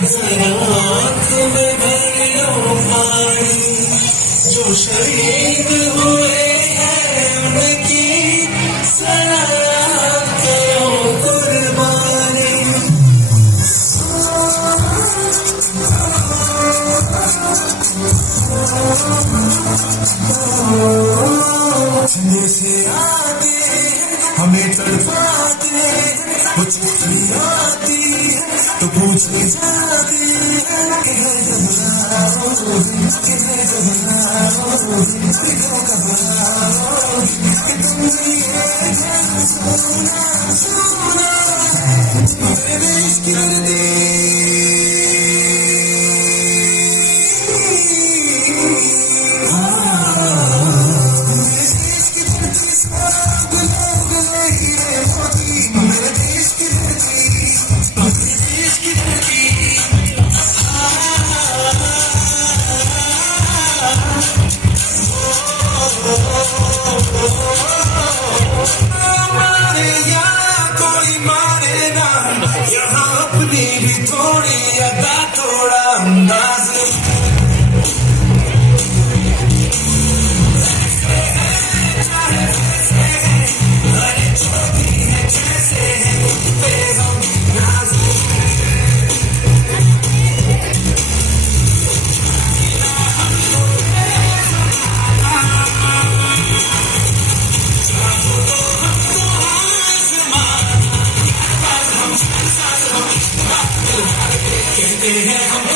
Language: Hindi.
आँख में भर लो पानी, जो शहीद हुए हैं उनकी सलाम करो कुर्बानी। से आते हमें तड़पाते, कुछ आती तो पूछ जाते कि है घबराओ, कि है घबराओ, कि क्यों घबराओ, कि तुम नहीं है सोना सोना मेरे इश्क दे। यहाँ अपनी भी थोड़ी अदा थोड़ा अंदाज कहते हैं हम